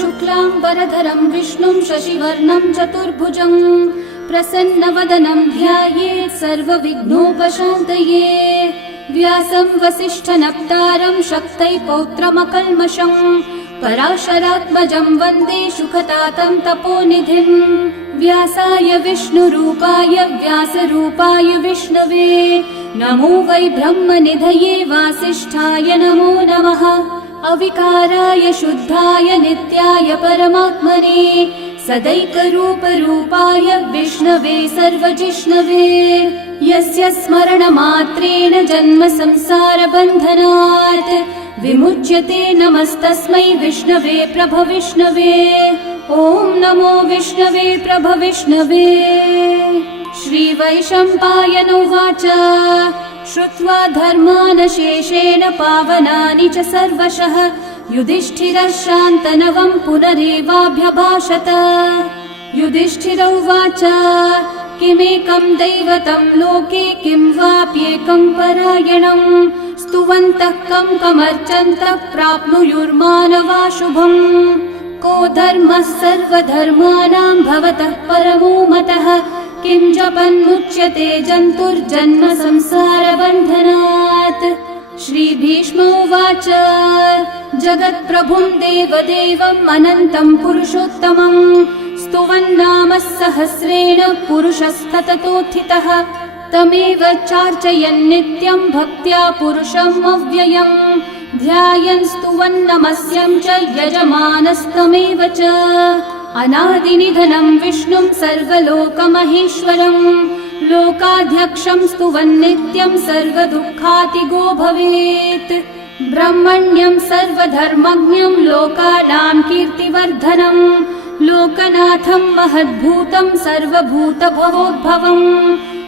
शुक्लांबरधरं विष्णुं शशिवर्णं चतुर्भुजं प्रसन्नवदनं ध्यायेत् सर्वविघ्नोपशान्तये। व्यासं वसिष्ठनप्तारं शक्तै पौत्रमकल्मषं पराशरात्मजं वन्दे शुकतातं तपोनिधिं। व्यासाय विष्णुरूपाय व्यासरूपाय विष्णवे नमो वै ब्रह्मनिधये वासिष्ठाय नमो नमः। अविकाराय शुद्धाय नित्याय परमात्मने सदैकरूपरूपाय विष्णवे सर्वजिष्णवे। यस्य स्मरणमात्रेण जन्म संसारबन्धनात् विमुच्यते नमस्तस्मै विष्णवे प्रभविष्णवे। ॐ नमो विष्णवे प्रभविष्णवे। श्रीवैशम्पायन उवाच श्रुत्वा धर्मानशेषेण पावनानि च सर्वशः युधिष्ठिरः शान्तनवं पुनरेवाभ्यभाषत। युधिष्ठिर उवाच किमेकं दैवतं लोके किं वाप्येकं परायणं स्तुवन्तः कं कमर्चन्तः प्राप्नुयुर्मानवा शुभम्। को धर्मः सर्वधर्माणां भवतः परमो मतः किं जपन्मुच्यते जन्तुर्जन्म संसारबन्धनात्। श्रीभीष्म उवाच जगत्प्रभुं देवदेवम् अनन्तं पुरुषोत्तमं स्तुवन्नाम सहस्रेण पुरुषस्तततोत्थितः तमेव चार्चयन् नित्यं भक्त्या पुरुषम् अव्ययम् ध्यायन् स्तुवन्नमस्यं च यजमानस्तमेव च। अनादिनिधनं विष्णुं सर्वलोकमहेश्वरं लोकाध्यक्षं स्तुवन्नित्यं सर्वदुःखातिगो भवेत्। ब्रह्मण्यं सर्वधर्मज्ञं लोकानां कीर्तिवर्धनं लोकनाथं महद्भूतं सर्वभूतभवोद्भवम्।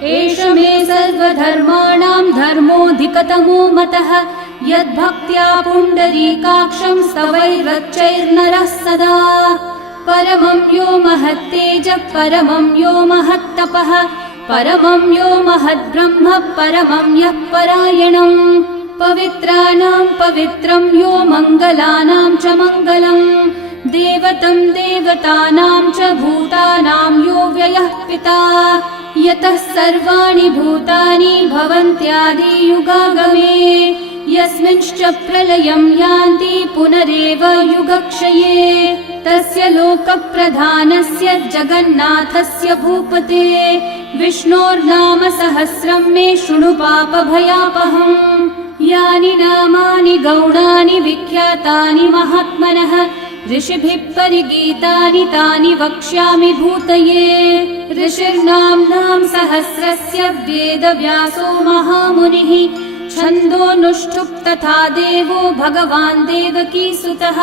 एष मे सर्वधर्माणां धर्मोऽधिकतमो मतः यद्भक्त्या पुण्डरीकाक्षं स्तवैरर्चैर्नरः सदा। परमं यो महत्तेजः परमं यो महत्तपः परमं यो महद्ब्रह्म परमं यः परायणम्। पवित्राणां पवित्रं यो मङ्गलानां च मङ्गलम् देवतं देवतानां च भूतानां यो व्ययः पिता यतः सर्वाणि भूतानि भवन्त्यादियुगागमे यस्मिंश्च प्रलयं यान्ति पुनरेव युगक्षये तस्य लोकप्रधानस्य जगन्नाथस्य भूपते विष्णोर्नाम सहस्रं मे शृणु पापभयापहम्। यानि नामानि गौणानि विख्यातानि महात्मनः ऋषिभिः परिगीतानि तानि वक्ष्यामि भूतये। ऋषिर्नाम्नां सहस्रस्य वेदव्यासो महामुनिः छन्दोऽनुष्ठुप् तथा देवो भगवान् देवकीसुतः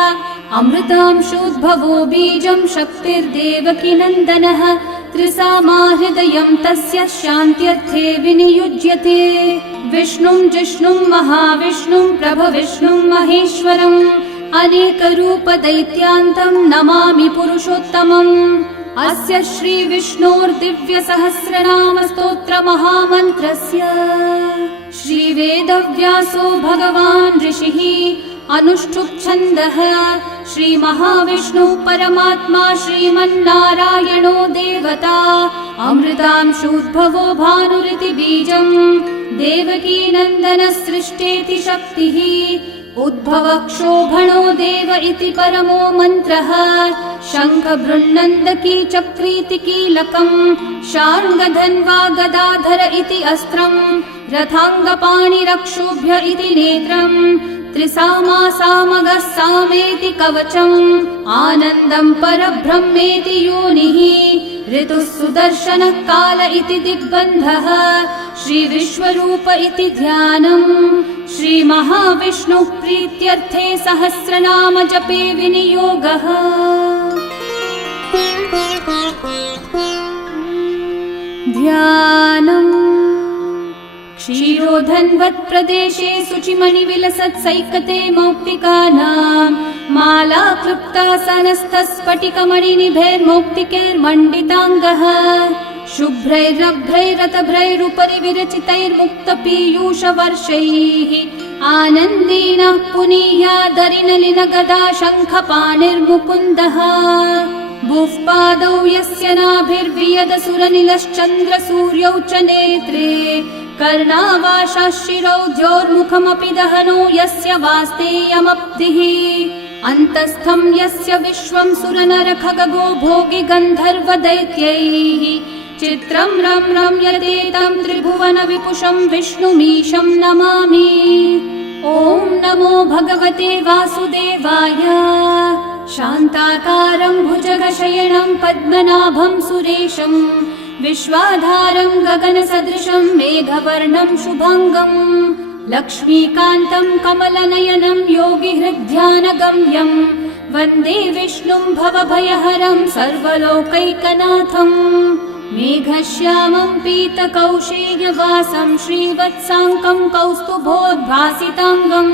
अमृतांशोद्भवो बीजं शक्तिर्देवकी नन्दनः त्रिसामा हृदयं तस्य शान्त्यर्थे विनियुज्यते। विष्णुं जिष्णुं महाविष्णुं प्रभविष्णुं महेश्वरम् अनेकरूपदैत्यान्तं नमामि पुरुषोत्तमम्। अस्य श्रीविष्णोर्दिव्यसहस्रनामस्तोत्रमहामन्त्रस्य श्रीवेदव्यासो भगवान् ऋषिः अनुष्ठुप्छन्दः श्रीमहाविष्णुः परमात्मा श्रीमन्नारायणो देवता अमृतांशोद्भवो भानुरिति बीजम् देवकी नन्दनसृष्टेति शक्तिः उद्भवक्षोभणो देव इति परमो मन्त्रः शङ्खबृन्नन्दकी चक्रीति कीलकम् शार्ङ्गधन्वा गदाधर इति अस्त्रम् रथाङ्गपाणिरक्षोभ्य इति नेत्रम् त्रिसामा सामगः सामेति कवचम् आनन्दं परब्रह्मेति योनिः ऋतुः सुदर्शनः काल इति दिग्बन्धः श्रीविश्वरूप इति ध्यानम् श्रीमहाविष्णुः प्रीत्यर्थे सहस्रनाम जपे विनियोगः। ध्यानम् क्षीरोधन्वत्प्रदेशे शुचिमणिविलसत्सैकते मौक्तिकानां माला क्लृप्तासनस्थस्फटिकमणिनिभैर्मौक्तिकैर्मण्डिताङ्गः शुभ्रैरभ्रैरतभ्रैरुपरि विरचितैर्मुक्तपीयूषवर्षैः आनन्देन पुनीयादरिनलिनगदा शङ्खपाणिर्मुकुन्दः भुः पादौ यस्य नाभिर्वियदसुरनिलश्चन्द्रसूर्यौ च नेत्रे कर्णावाशाशिरौ द्योर्मुखमपि दहनो यस्य वास्तेयमब्धिः अन्तस्थं यस्य विश्वं सुरनरखगो भोगि गन्धर्वदैत्यैः चित्रं रं रम्यतेतं त्रिभुवनविपुषं विष्णुमीशं नमामि। ॐ नमो भगवते वासुदेवाय। शान्ताकारं भुजगशयनं पद्मनाभं सुरेशं विश्वाधारं गगनसदृशं मेघवर्णं शुभाङ्गं लक्ष्मीकान्तं कमलनयनं योगिहृद्ध्यानगम्यं वन्दे विष्णुं भवभयहरं सर्वलोकैकनाथं मेघश्यामं पीतकौशेयवासं श्रीवत्साङ्कं कौस्तुभोद्भासिताङ्गं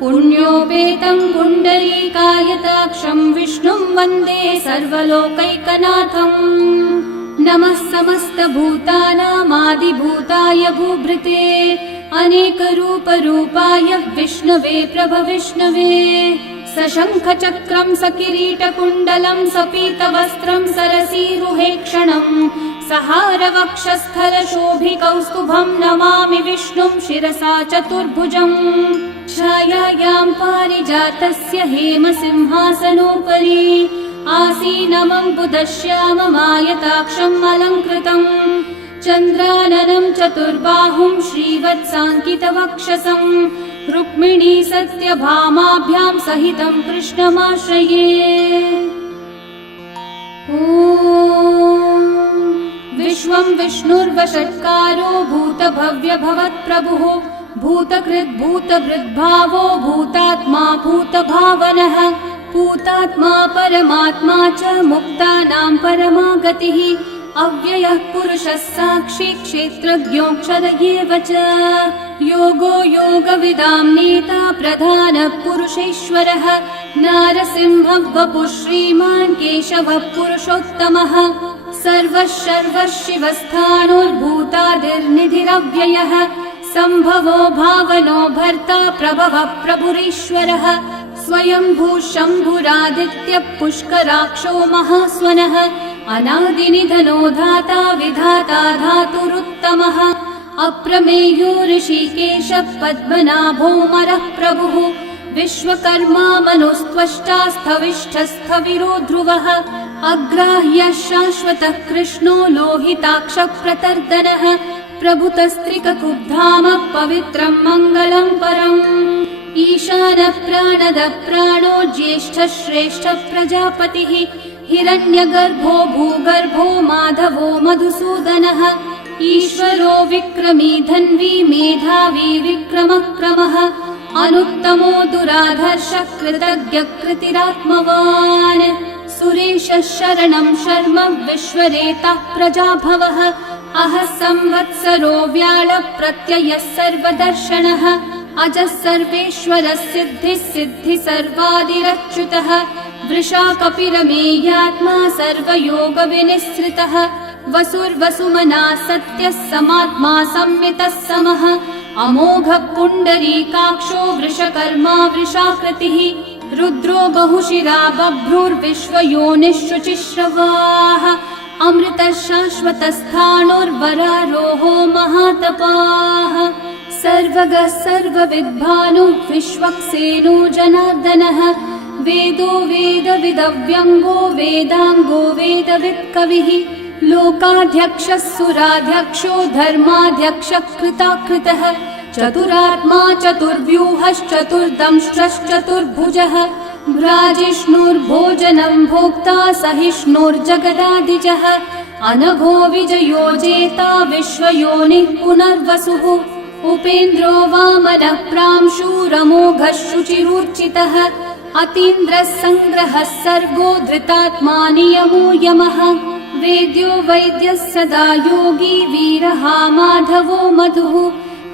पुण्योपेतं पुण्डरीकायताक्षं विष्णुं वन्दे सर्वलोकैकनाथं नमः समस्तभूतानामादिभूताय भूभृते अनेकरूपरूपाय विष्णवे प्रभविष्णवे सशङ्खचक्रं सकिरीटकुण्डलं सपीतवस्त्रं सरसीरुहेक्षणं सहारवक्षस्थलशोभिकौस्तुभं नमामि विष्णुं शिरसा चतुर्भुजम् छायायां पारिजातस्य हेमसिंहासनोपरि आसीनमम्बुदश्याममायताक्षम् अलङ्कृतम् चन्द्राननं चतुर्बाहुं श्रीवत्साङ्कितवक्षसं रुक्मिणी सत्यभामाभ्यां सहितं कृष्णमाश्रये। ॐ विश्वं विष्णुर्वषट्कारो भूतभव्यभवत्प्रभुः भूतकृद्भूतभृद्भावो भूतात्मा भूतभावनः भूतात्मा परमात्मा च मुक्तानां परमागतिः अव्ययः पुरुषः साक्षी क्षेत्रज्ञोऽक्षर एव च योगो योगविदां नेता प्रधानः पुरुषेश्वरः नारसिंहः वपुः श्रीमान् केशवः पुरुषोत्तमः सर्वः शर्वः शिवस्थाणोर्भूतादिर्निधिरव्ययः सम्भवो भावनो भर्ता प्रभवः प्रभुरीश्वरः स्वयंभू शम्भुरादित्यः पुष्कराक्षो महास्वनः अनादिनिधनो धाता विधाता धातुरुत्तमः अप्रमेयो ऋषिकेशः पद्मनाभोऽमरः प्रभुः विश्वकर्मा मनुस्त्वष्टा स्थविष्ठस्थविरो ध्रुवः अग्राह्यः शाश्वतः कृष्णो लोहिताक्षः प्रतर्दनः प्रभुतस्त्रिककुब्धामः पवित्रं मङ्गलं परम् ईशानः प्राणदः प्राणो ज्येष्ठः श्रेष्ठः प्रजापतिः हिरण्यगर्भो भूगर्भो माधवो मधुसूदनः ईश्वरो विक्रमी धन्वी मेधावी विक्रमक्रमः अनुत्तमो दुराधर्षः कृतज्ञः कृतिरात्मवान् सुरेशः शरणं शर्म विश्वरेतः प्रजाभवः अहः संवत्सरो व्याळः प्रत्ययः सर्वदर्शनः अजः सर्वेश्वरः सिद्धिः सिद्धि सर्वादिरच्युतः वृषा कपिरमेयात्मा सर्वयोगविनिःसृतः वसुर्वसुमना सत्यः समात्मा संवितः समः अमोघः पुण्डरीकाक्षो वृषकर्मा वृषाकृतिः रुद्रो बहुशिरा बभ्रुर्विश्वयोनिः शुचिश्रवाः अमृतः शाश्वतस्थाणोर्वरारोहो महातपाः सर्वगः सर्वविद्भानुः विश्वक्सेनो जनार्दनः वेदो वेदविदव्यङ्गो वेदाङ्गो वेदवित्कविः लोकाध्यक्षः सुराध्यक्षो धर्माध्यक्षः कृताकृतः चतुरात्मा चतुर्व्यूहश्चतुर्दंष्ट्रश्चतुर्भुजः भ्राजिष्णुर्भोजनं भोक्ता सहिष्णुर्जगदादिजः अनघो विजयो जेता विश्वयोनिः पुनर्वसुः उपेन्द्रो वामनः प्रांशुरमोघः शुचिरूर्चितः अतीन्द्रः सङ्ग्रहः सर्गो धृतात्मा नियमो यमः वेद्यो वैद्यः सदा योगी वीरः माधवो मधुः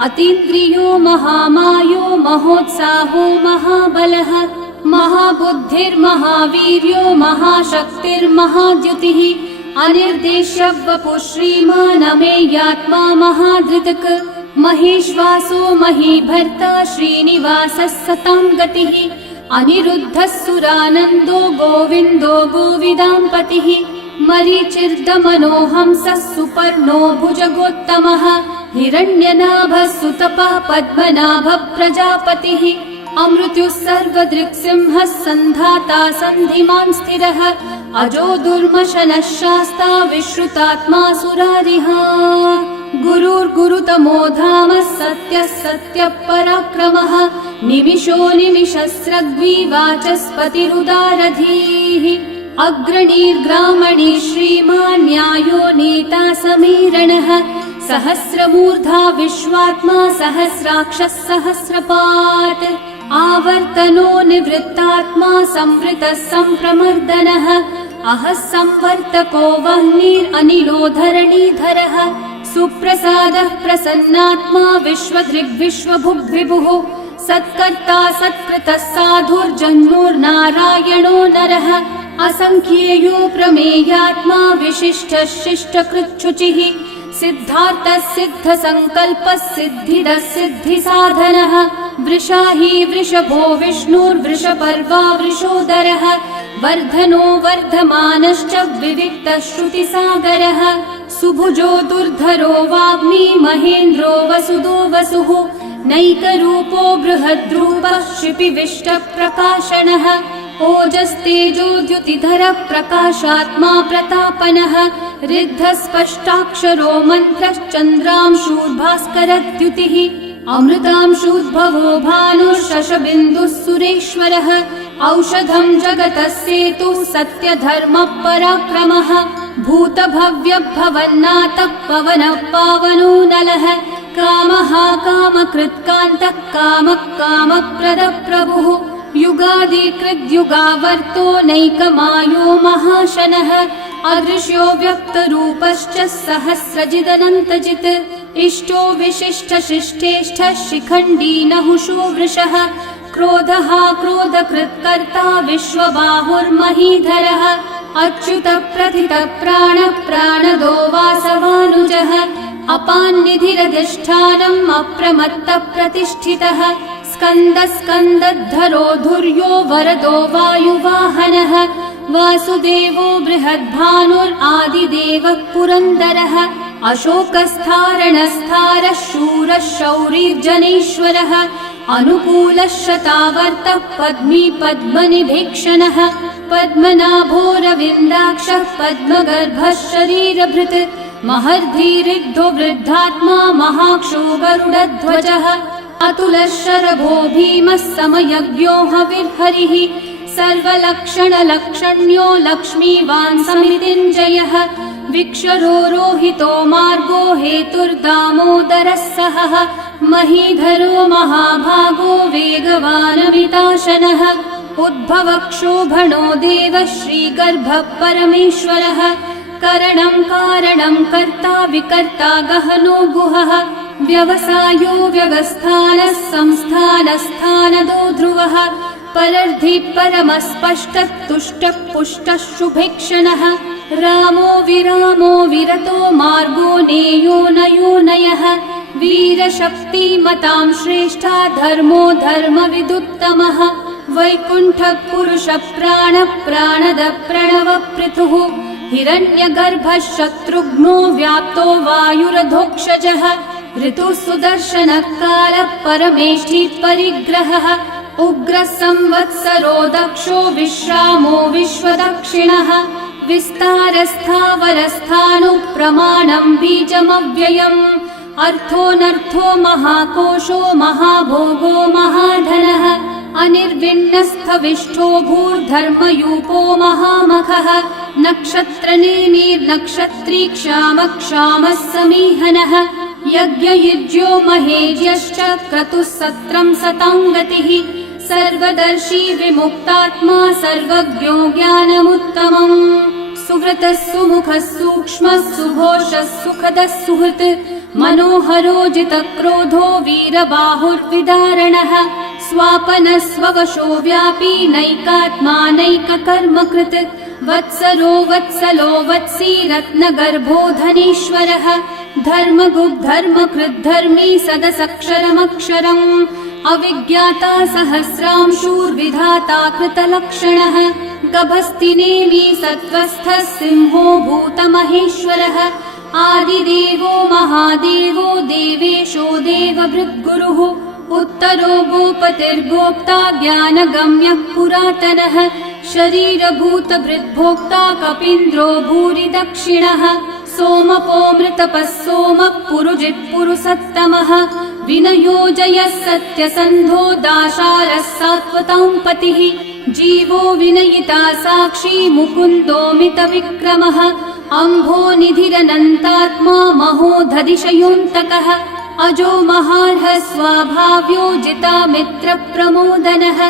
अतीन्द्रियो महामायो महोत्साहो महाबलः महाबुद्धिर्महावीर्यो महाशक्तिर्महाद्युतिः अनिर्देश्य वपुः श्रीमान् अमेयात्मा महाधृतक् महेश्वासो महीभर्ता श्रीनिवासः सतां गतिः अनिरुद्धः सुरानन्दो गोविन्दो गोविदाम्पतिः मरीचिर्दमनोहंसः सुपर्णो भुजगोत्तमः हिरण्यनाभः सुतपः पद्मनाभः प्रजापतिः अमृत्युः सर्वदृक्सिंहः सन्धाता सन्धिमान् स्थिरः अजो दुर्मशनः शास्ता विश्रुतात्मा सुरारिः गुरुर्गुरुतमो धामः सत्यः सत्यः पराक्रमः निमिषो निमिषस्रग्वी वाचस्पतिरुदारधीः अग्रणीर्ग्रामणी श्रीमान् न्यायो नेता समीरणः सहस्रमूर्धा विश्वात्मा सहस्राक्षः सहस्रपात् आवर्तनो निवृत्तात्मा संवृतः सम्प्रमर्दनः अहः संवर्तको वह्निरनिलो धरणीधरः सुप्रसादः प्रसन्नात्मा विश्वदृग्विश्वभुग्विभुः सत्कर्ता सत्कृतः साधुर्जन्मोर्नारायणो नरः असंख्येयो प्रमेयात्मा विशिष्टः शिष्टकृच्छुचिः सिद्धार्थः सिद्धसङ्कल्पः सिद्धिदः सिद्धिसाधनः वृषाही वृषभो विष्णुर्वृषपर्वा वृषोदरः वर्धनो वर्धमानश्च विविक्तः श्रुतिसागरः सुभुजो दुर्धरो वाग्मी महेन्द्रो वसुदो वसुः नैकरूपो बृहद्रूपः शिपिविष्टप्रकाशनः ओजस्तेजोद्युतिधरः प्रकाशात्मा प्रतापनः ऋद्धस्पष्टाक्षरो मन्त्रश्चन्द्रांशूर्भास्करद्युतिः अमृतांशूद्भवो भानुर्शशबिन्दुः सुरेश्वरः औषधं जगतः सेतुः सत्यधर्मः पराक्रमः भूतभव्यभवन्नाथः पवनः पावनो नलः कामः कामकृत्कान्तः कामः कामप्रदः प्रभुः युगादिकृद्युगावर्तो नैकमायो महाशनः अदृश्यो व्यक्तरूपश्च सहस्रजिदनन्तजित् इष्टो विशिष्टशिष्टेष्ठः शिखण्डी नहुषो वृषः क्रोधः क्रोधकृत्कर्ता विश्वबाहुर्महीधरः अच्युतः प्रथितः प्राणः प्राणदो वासवानुजः अपान्निधिरधिष्ठानम् अप्रमत्तः प्रतिष्ठितः स्कन्दस्कन्दद्धरो धुर्यो वरदो वायुवाहनः वासुदेवो बृहद्भानुरादिदेवः पुरन्दरः अशोकस्थारणस्थारः शूरः शौरिर्जनेश्वरः अनुकूलः शतावर्तः पद्मी पद्मनिभीक्षणः पद्मनाभोरविन्दाक्षः पद्मगर्भः शरीरभृत् महर्धिरिग्धो वृद्धात्मा महाक्षो गरुडध्वजः अतुलः शरभो भीमः समयज्ञो हविर्हरिः सर्वलक्षणलक्षण्यो लक्ष्मीवान् समितिञ्जयः विक्षरो रोहितो मार्गो हेतुर्दामोदरः सहः महीधरो महाभागो वेगवानमिताशनः उद्भवक्षोभणो देवः श्रीगर्भः परमेश्वरः करणं कारणं कर्ता विकर्ता गहनो गुहः व्यवसायो व्यवस्थानः संस्थानस्थानदो ध्रुवः परर्धि परमस्पष्टः तुष्टः पुष्टः शुभेक्षणः रामो विरामो विरतो मार्गो नेयो नयो नयः वीरशक्तिमतां श्रेष्ठा धर्मो धर्मविदुत्तमः वैकुण्ठः पुरुषः प्राणः प्राणदः प्रणवः पृथुः हिरण्यगर्भः शत्रुघ्नो व्याप्तो वायुरधोक्षजः ऋतुः सुदर्शनः कालः परमेष्ठिः परिग्रहः उग्रः संवत्सरो दक्षो विश्रामो विश्वदक्षिणः विस्तारस्थावरस्थाणुः प्रमाणं बीजमव्ययम् अर्थोऽनर्थो महाकोशो महाभोगो महाधनः अनिर्विण्णस्थविष्ठो भूर्धर्मयूपो महामखः नक्षत्रनेमिर्नक्षत्री क्षामः समीहनः यज्ञयुज्यो महेज्यश्च क्रतुः सत्रं सताङ्गतिः सर्वदर्शी विमुक्तात्मा सर्वज्ञो ज्ञानमुत्तमम् सुव्रतः सुमुखः सूक्ष्मः सुघोषः सुखदः सुहृत् मनोहरोजितक्रोधो वीरबाहुर्विदारणः स्वापनः स्ववशो व्यापी नैकात्मा नैककर्मकृत् वत्सरो वत्सलो वत्सी रत्नगर्भो धनीश्वरः धर्मगुग्धर्मकृद्धर्मी सदसक्षरमक्षरम् अविज्ञाता सहस्रांशूर्विधाता कृतलक्षणः गभस्तिनेमि सत्त्वस्थः सिंहो भूतमहेश्वरः आदिदेवो महादेवो देवेशो देवभृद्गुरुः उत्तरो गोपतिर्गोप्ता ज्ञानगम्यः पुरातनः शरीरभूतभृद्भोक्ता कपीन्द्रो भूरि दक्षिणः सोमपोमृतपः सोमः पुरुजित्पुरुसत्तमः विनयोजयः सत्यसन्धो दाशारः सात्वतां पतिः जीवो विनयिता साक्षी मुकुन्दोमितविक्रमः अम्भो निधिरनन्तात्मा महोदधिशयोऽन्तकः अजो महार्हः स्वाभाव्यो जितामित्रप्रमोदनः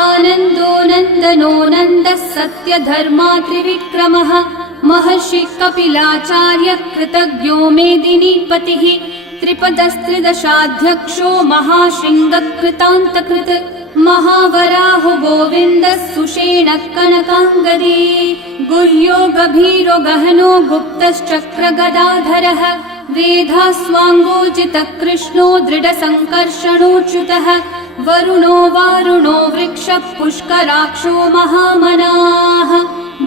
आनन्दो नन्दनो नन्दः सत्यधर्मात्रिविक्रमः महर्षिः कपिलाचार्यः कृतज्ञो मेदिनीपतिः त्रिपदस्त्रिदशाध्यक्षो महाशृङ्गकृतान्तकृत् महावराहो गोविन्दः सुषेणः कनकाङ्गदी गुह्यो गभीरो गहनो गुप्तश्चक्रगदाधरः वेधास्वाङ्गोजितः कृष्णो दृढसङ्कर्षणोच्युतः वरुणो वारुणो वृक्षः पुष्कराक्षो महामनाः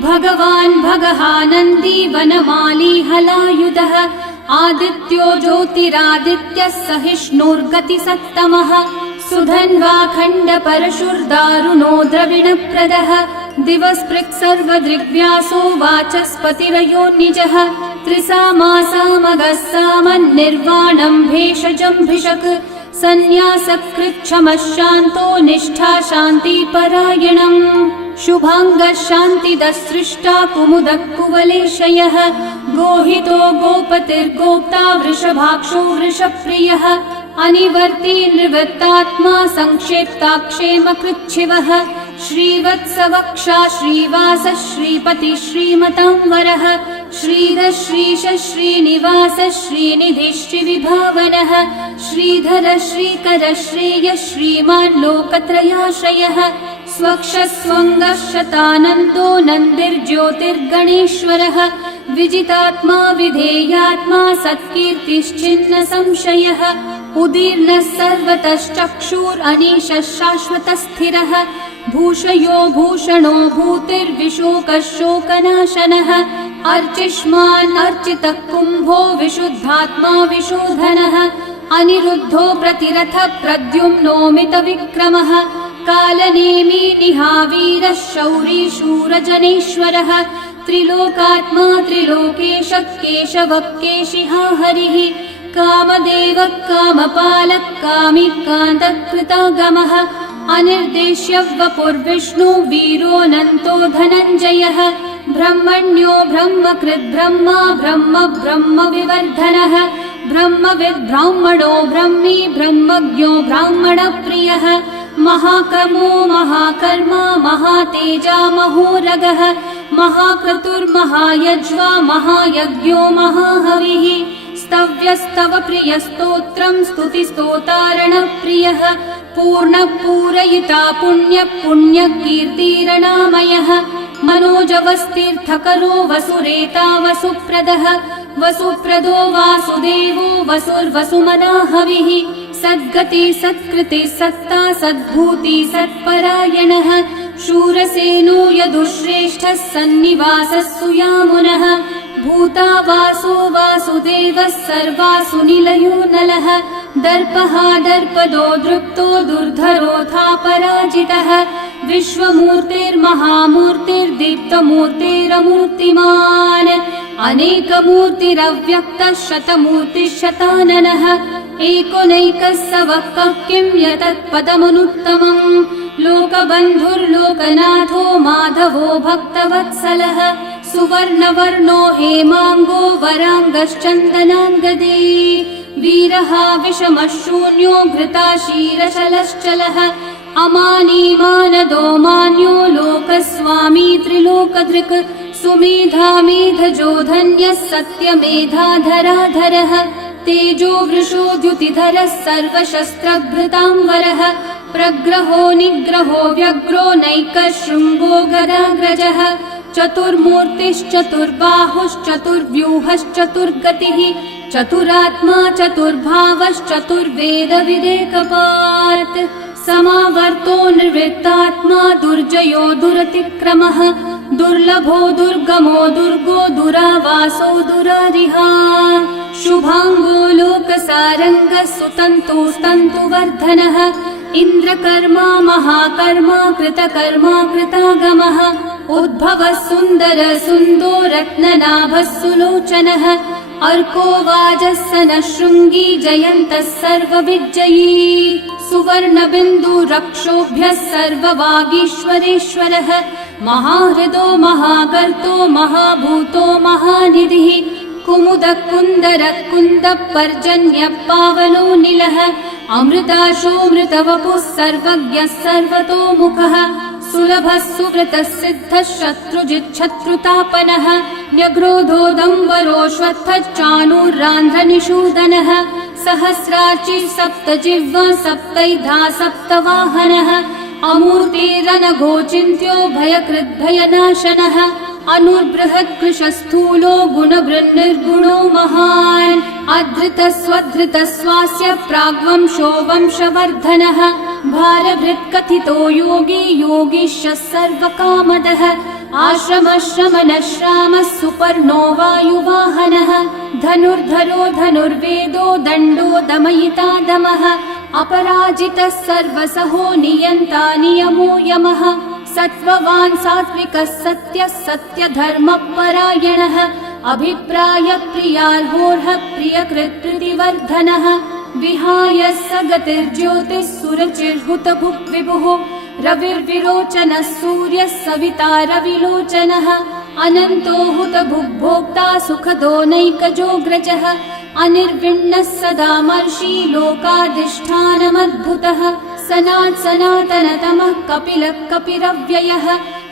भगवान् भगहानन्दी वनमाली हलायुधः आदित्यो ज्योतिरादित्यः सहिष्णुर्गतिसत्तमः सुधन्वाखण्ड परशुर्दारुणो द्रविणप्रदः दिवस्पृक् सर्वदृग्व्यासो वाचस्पतिरयो निजः त्रिसामासामगः सामन्निर्वाणम् भेषजम्भिषक् सन्न्यासकृच्छमः शान्तो निष्ठा शान्तिपरायणम् शुभाङ्गः शान्तिदः सृष्टा कुमुदः कुवलेशयः गोहितो गोपतिर्गोप्ता वृषभाक्षो वृषप्रियः अनिवर्ती निवृत्तात्मा संक्षेप्ताक्षेमकृच्छिवः श्रीवत्सवक्षा श्रीवासः श्रीपति श्रीमतांवरः श्रीधः श्रीशः श्रीनिवासः श्रीनिधिः श्रीविभावनः श्रीधरः श्रीकरः श्रेयः श्रीमान् लोकत्रयाश्रयः स्वक्षः स्वङ्गः शतानन्दो नन्दिर्ज्योतिर्गणेश्वरः विजितात्मा विधेयात्मा सत्कीर्तिश्चिन्न संशयः उदीर्णः सर्वतश्चक्षुरनीशः शाश्वतस्थिरः भूषयो भूषणो भूतिर्विशोकः शोकनाशनः अर्चिष्मान् अर्चितः कुम्भो विशुद्धात्मा विशोधनः अनिरुद्धो प्रतिरथ प्रद्युम्नोमितविक्रमः कालनेमी निहावीरः शौरी शूरजनेश्वरः त्रिलोकात्मा त्रिलोकेशः केशवः केशिहा हरिः कामदेवः कामपालः कामिकान्तकृतागमः अनिर्देश्य वपुर्विष्णु वीरोऽनन्तो धनञ्जयः ब्रह्मण्यो ब्रह्मकृद् ब्रह्मा ब्रह्म ब्रह्मविवर्धनः ब्रह्मविद् ब्राह्मणो ब्रह्मी ब्रह्मज्ञो ब्राह्मणप्रियः महाकर्मो महाकर्मा महातेजा महोरगः महाक्रतुर्महायज्वा महायज्ञो महाहविः स्तव्यस्तव प्रियस्तोत्रम् स्तुतिस्तोतारणप्रियः पूर्णपूरयिता पुण्यकीर्तिरणामयः मनोजवस्तीर्थकरो वसुरेता वसुप्रदः वसुप्रदो वासुदेवो वसुर्वसुमनाहविः सद्गति सत्कृति सत्ता सद्भूति सत्परायणः शूरसेनो यदुश्रेष्ठः सन्निवासः सुयामुनः भूता वासो वासुदेवः सर्वासु निलयो नलः दर्पः दर्पदो दृप्तो दुर्धरोऽथा पराजितः विश्वमूर्तिर्महामूर्तिर्दीप्तमूर्तिरमूर्तिमान् अनेकमूर्तिरव्यक्तः शतमूर्तिशताननः एकोनैकः स वक्कः किं यतत्पदमनुत्तमम् लोकबन्धुर्लोकनाथो माधवो भक्तवत्सलः सुवर्णवर्णो हेमाङ्गो वराङ्गश्चन्दनाङ्गदे वीरः विषमः शून्यो घृताशीरशलश्चलः अमानी मानदो मान्यो लोकस्वामी त्रिलोकधृक् सुमेधामेधजो धन्यः सत्यमेधाधराधरः तेजो वृषोद्युतिधरः सर्वशस्त्रभृताम्बरः प्रग्रहो निग्रहो व्यग्रो नैकः शृङ्गो गदाग्रजः चतुर्मूर्तिश्चतुर्बाहुश्चतुर्व्यूहश्चतुर्गतिः चतुरात्मा चतुर्भावश्चतुर्वेदविदेकपात् समावर्तो निर्वृत्तात्मा दुर्जयो दुरतिक्रमः दुर्लभो दुर्गमो दुर्गो दुरावासो दुरारिहा शुभांगो लोकसारंगः सुतन्तुस्तन्तुवर्धनः इन्द्रकर्मा महाकर्मा कृतकर्मा कृतागमः उद्भवः सुन्दर सुन्दो रत्ननाभः सुलोचनः अर्को वाजस्सनः शृङ्गी जयन्तः सर्वविजयी सुवर्णबिन्दुरक्षोभ्यः सर्ववागीश्वरेश्वरः महाहृदो महागर्तो महाभूतो महानिधिः कुमुदः कुन्दरः कुन्दः पर्जन्यः पावनो निलः अमृताशोऽमृतवपुः सर्वज्ञः सर्वतोमुखः सुलभः सुव्रतः सिद्धः शत्रुजिच्छत्रुतापनः न्यग्रोधोदम्बरोऽश्वत्थः चाणूर्रान्ध्रनिषूदनः सहस्रार्ची सप्तजिह्वा सप्तैधा सप्तवाहनः अमूर्तिरनघोचिन्त्यो भयकृद्भयनाशनः अनुर्बृहत्कृशस्थूलो गुणभृन्निर्गुणो महान् अधृतः स्वधृतः स्वास्य प्राग्वंशो वंशवर्धनः भारभृत्कथितो योगी योगीशः सर्वकामदः आश्रमः श्रमणः श्रामः सुपर्णो वायुवाहनः धनुर्धरो धनुर्वेदो दण्डो दमयिता दमः अपराजितः सर्वसहो नियन्ता नियमो यमः सत्त्ववान् सात्विकः सत्यः सत्यधर्मपरायणः अभिप्रायप्रियार्होर्ह प्रियकृत्प्रीतिवर्धनः विहाय स गतिर्ज्योतिः सुरचिर्हुतभुक् विभुः रविर्विरोचनः सूर्यः सविता रविलोचनः अनन्तो हुतभुग्भोक्ता सुखदो नैकजोऽग्रजः अनिर्विण्णः सदा मर्षि लोकाधिष्ठानमद्भुतः सनात् सनातनतमः कपिलः कपिरव्ययः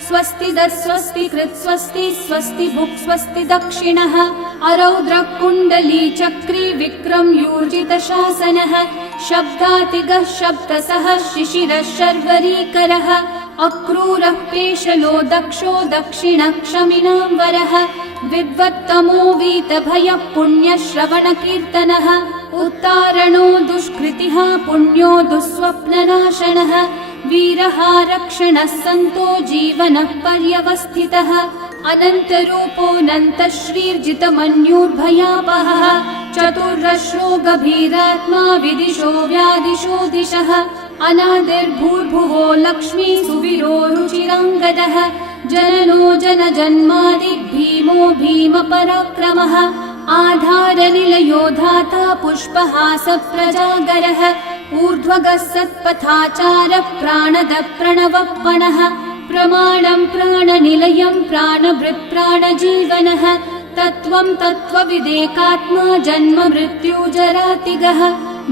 स्वस्तिदः स्वस्तिकृत् स्वस्ति स्वस्ति भुक् स्वस्ति दक्षिणः अरौद्रः कुण्डली चक्री विक्रम यूर्जितशासनः शब्दातिगः शब्दसः शिशिरः शर्वरीकरः अक्रूरः पेशलो दक्षो दक्षिणः क्षमिनाम्बरः विद्वत्तमो वीतभयः पुण्यश्रवणकीर्तनः उत्तारणो दुष्कृतिः पुण्यो दुःस्वप्ननाशनः वीरः रक्षणः सन्तो जीवनः पर्यवस्थितः अनन्तरूपोऽनन्तः श्रीर्जितमन्युर्भयापहः चतुर्रश्रो गभीरात्मा विदिशो व्यादिशो दिशः अनादिर्भूर्भुवो लक्ष्मी सुवीरो रुचिराङ्गदः जननो जनजन्मादि भीमो भीमपराक्रमः आधारनिलयो धाता पुष्पहासः प्रजागरः ऊर्ध्वगः सत्पथाचारः प्राणदः प्रणवप्पणः प्रमाणं प्राणनिलयं प्राणभृत् प्राणजीवनः तत्त्वं तत्त्वविदेकात्मा जन्म मृत्युजरातिगः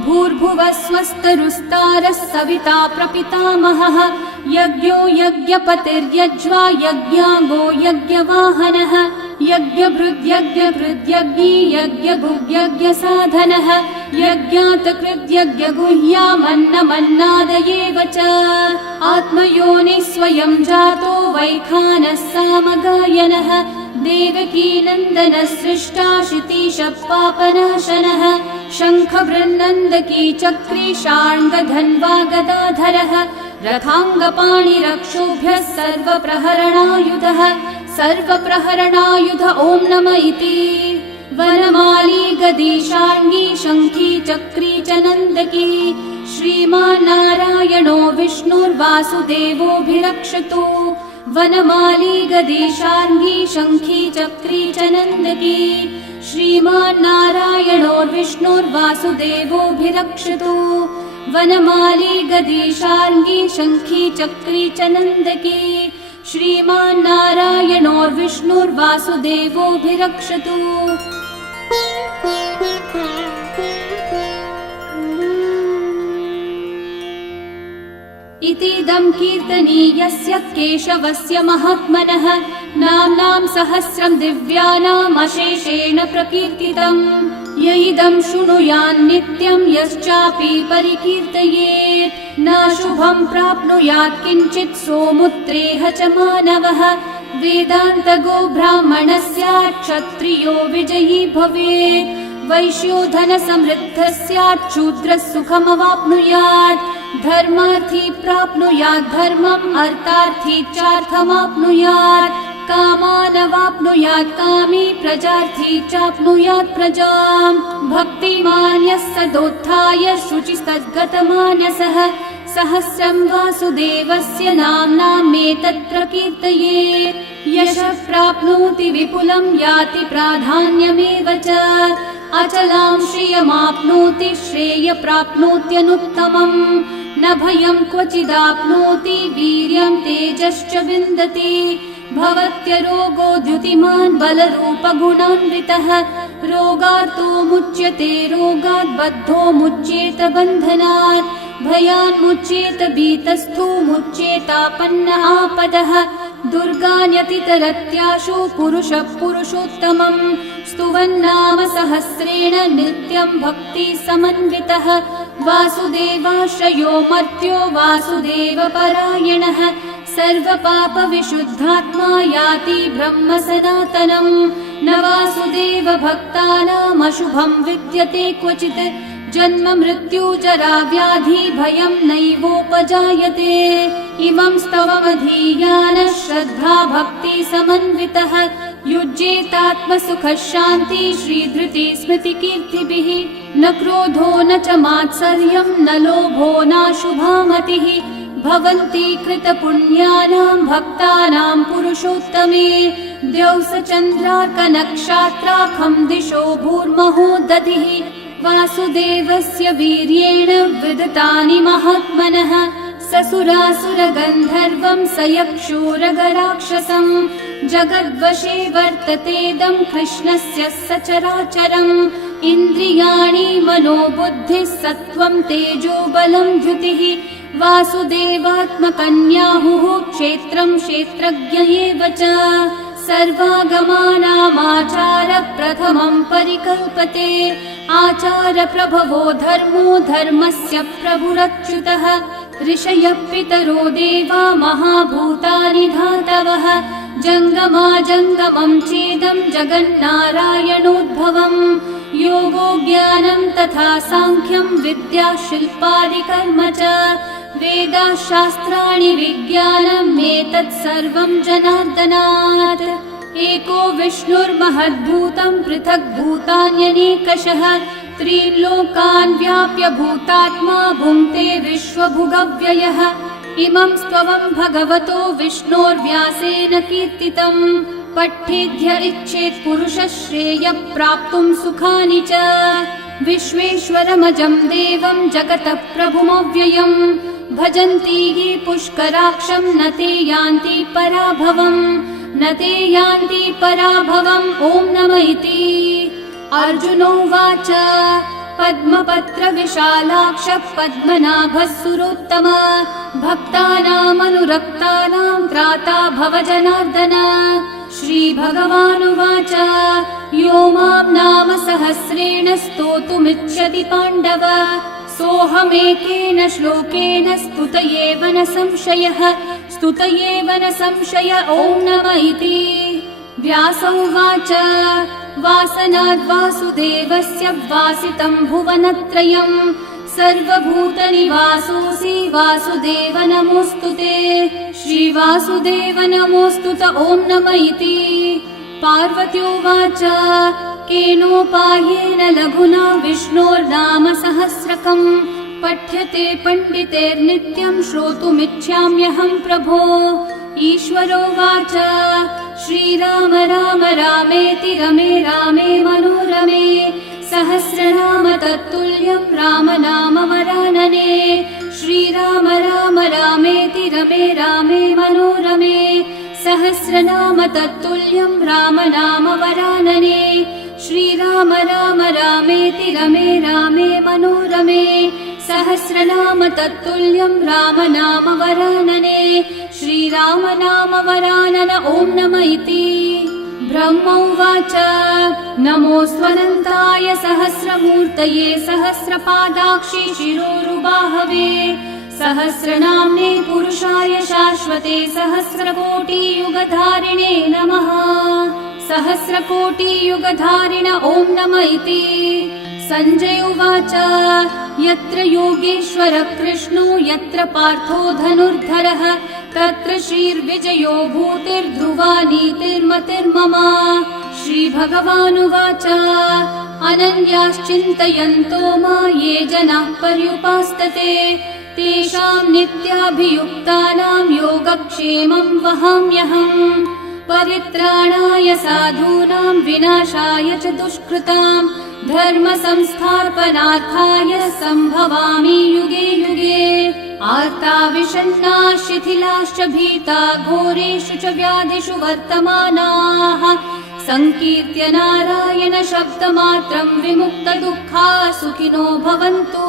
भूर्भुवः स्वस्तरुस्तारः सविता प्रपितामहः यज्ञो यज्ञपतिर्यज्वा यज्ञाङ्गो यज्ञवाहनः यज्ञभृद्यज्ञकृद्यज्ञी यज्ञभुग्यज्ञसाधनः यज्ञातकृद्यज्ञगुह्यामन्नमन्नादयेव च आत्मयोनिः स्वयं जातो वैखानः सामगायनः देवकीनन्दनः सृष्टा शितीशः पापनाशनः शङ्खबृन्नन्दकी चक्री शार्ङ्गधन्वा गदाधरः रथाङ्गपाणिरक्षोभ्यः सर्वप्रहरणायुधः सर्वप्रहरणायुध ॐ नम इति वनमाली गदी शार्ङ्गी शङ्खी चक्री च नन्दकी श्रीमान्नारायणो विष्णुर्वासुदेवोऽभिरक्षतु वनमाली गदी शार्ङ्गी शङ्खी चक्री च नन्दकी श्रीमान्नारायणो विष्णुर्वासुदेवोऽभिरक्षतु वनमाली गदी शार्ङ्गी शङ्खी चक्री च नन्दकी श्रीमान्नारायणो विष्णुर्वासुदेवोऽभिरक्षतु इतीदं कीर्तनीयस्य केशवस्य महात्मनः नाम्नां सहस्रं दिव्यानाम् अशेषेण प्रकीर्तितम्। य इदं शृणुयान्नित्यं यश्चापि परिकीर्तयेत् न शुभं प्राप्नुयात् किञ्चित् सोमुत्रेह च मानवः। वेदान्तगो ब्राह्मणः स्यात् क्षत्रियो विजयी भवेत्। वैश्यो धनसमृद्धः स्यात् शूद्रः सुखमवाप्नुयात्। धर्मार्थी प्राप्नुयात् धर्मम् अर्थार्थी चार्थमाप्नुयात्। कामानवाप्नुयात् कामी प्रजार्थी चाप्नुयात् प्रजाम्। भक्तिमान् यः सदोत्थाय शुचिस्तद्गतमानसः सहस्रं वासुदेवस्य नाम्नामेतत् प्रकीर्तयेत्। यशः प्राप्नोति विपुलं याति प्राधान्यमेव च। अचलां श्रियमाप्नोति श्रेय प्राप्नोत्यनुत्तमम्। न भयं क्वचिदाप्नोति वीर्यं तेजश्च विन्दति। भवत्यरोगो द्युतिमान् बलरूपगुणान्वितः। रोगार्तो मुच्यते रोगात् बद्धो मुच्येत बन्धनात्। भयान्मुच्येत भीतस्थो मुच्येतापन्न आपदः। दुर्गान्यतितरत्याशु पुरुषः पुरुषोत्तमम्। स्तुवन्नाम सहस्रेण नित्यं भक्ति समन्वितः। वासुदेवाश्रयो मर्त्यो वासुदेवपरायणः। सर्वपापविशुद्धात्मा याति ब्रह्म सनातनम्। न वासुदेव भक्तानामशुभं विद्यते क्वचित्। जन्म मृत्यु जरा व्याधि भयं नैवोपजायते। इमं स्तवमधीयानः श्रद्धा भक्ति समन्वितः। युज्येतात्मसुखः शान्ति श्रीधृति स्मृतिकीर्तिभिः। न क्रोधो न च मात्सर्यं न लोभो नाशुभा मतिः। भवन्ति कृतपुण्यानां भक्तानां पुरुषोत्तमे। द्यौस चन्द्रार्कनक्षत्राखं दिशो भूर्महो दधिः। वासुदेवस्य वीर्येण विदतानि महात्मनः। ससुरासुरगन्धर्वं सयक्षूरगराक्षसं। जगद्वशे वर्ततेदं कृष्णस्य सचराचरम्। इन्द्रियाणि मनोबुद्धिः सत्त्वं तेजो बलं द्युतिः। वासुदेवात्मकन्याहुः क्षेत्रं क्षेत्रज्ञ एव च। सर्वागमानामाचार प्रथमं परिकल्पते। आचार प्रभवो धर्मो धर्मस्य प्रभुरच्युतः। ऋषयः पितरो देवा महाभूतानि धातवः। जङ्गमाजङ्गमं चेदं जगन्नारायणोद्भवम्। योगो ज्ञानं तथा साङ्ख्यं विद्या शिल्पादिकर्म च। वेदाः शास्त्राणि विज्ञानम् एतत् सर्वं जनार्दनात्। एको विष्णुर्महद्भूतं पृथक् भूतान्यनेकशः। त्रीन् लोकान् व्याप्य भूतात्मा भुङ्क्ते विश्वभुगव्ययः। इमं स्तवं भगवतो विष्णोर्व्यासेन कीर्तितम्। पठ्येद्य इच्छेत् पुरुषः श्रेय प्राप्तुं सुखानि च। विश्वेश्वरमजं देवं जगतः प्रभुमव्ययम्। भजन्ति ये पुष्कराक्षं न ते यान्ति पराभवम्। न ते यान्ति पराभवम्। ॐ नमः इति। अर्जुनोवाच पद्मपत्र विशालाक्ष पद्मनाभः सुरोत्तम। भक्तानामनुरक्तानां त्राता भव जनार्दन। श्रीभगवानुवाच यो मां नाम सहस्रेण स्तोतुमिच्छति पाण्डव। सोऽहमेकेन श्लोकेन स्तुतयेव न संशयः। स्तुतयेव न संशय। ॐ नमः इति। व्यास उवाच वासनाद् वासुदेवस्य वासितं भुवनत्रयम्। सर्वभूतनिवासोऽसि वासुदेव नमोऽस्तुते। श्रीवासुदेव नमोऽस्तुत। ॐ नमः इति। पार्वत्योवाच केनोपायेन लघुना विष्णोर्नाम सहस्रकम्। पठ्यते पण्डितेर्नित्यं श्रोतुमिच्छाम्यहं प्रभो। ईश्वरोवाच श्रीराम राम रामेति रमे रामे मनोरमे। सहस्रनाम तत्तुल्यं राम नाम वरानने। श्रीराम राम रामेति रमे रामे मनोरमे। सहस्रनाम तत्तुल्यं राम नाम वरानने। श्रीराम राम रामेति रमे रामे मनोरमे। सहस्रनाम तत्तुल्यं रामनाम वरानने श्रीरामनाम वरानन ॐ नम इति। ब्रह्म उवाच नमोऽस्त्वनन्ताय सहस्रमूर्तये सहस्रपादाक्षि शिरोरुबाहवे सहस्रनाम्ने पुरुषाय शाश्वते सहस्रकोटियुगधारिणे नमः। सहस्रकोटियुगधारिण ॐ नम इति। सञ्जय उवाच यत्र योगेश्वर कृष्णो यत्र पार्थो धनुर्धरः तत्र श्रीर्विजयो भूतिर्ध्रुवा नीतिर्मतिर्मम। श्रीभगवानुवाच अनन्याश्चिन्तयन्तो मा ये जनाः पर्युपासते तेषां नित्याभियुक्तानां योगक्षेमं वहाम्यहम्। परित्राणाय साधूनां विनाशाय च दुष्कृतां धर्म संस्थापनार्थाय सम्भवामि युगे युगे। आर्ता विषण्णा शिथिलाश्च भीता घोरेषु च व्याधिषु वर्तमानाः संकीर्त्य नारायण शब्दमात्रं विमुक्तदुःखा सुखिनो भवन्तु।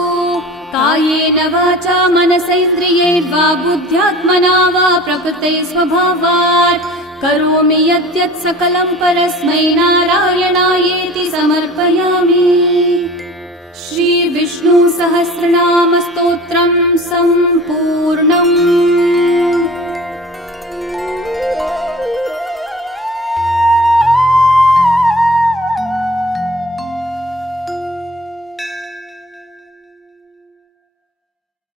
कायेन वाचा मनसैन्द्रियैर्वा बुद्ध्यात्मना वा प्रकृते स्वभावात् करोमि यद्यत् सकलं परस्मै नारायणायेति समर्पयामि। श्रीविष्णु सहस्रनाम स्तोत्रं सम्पूर्णम्।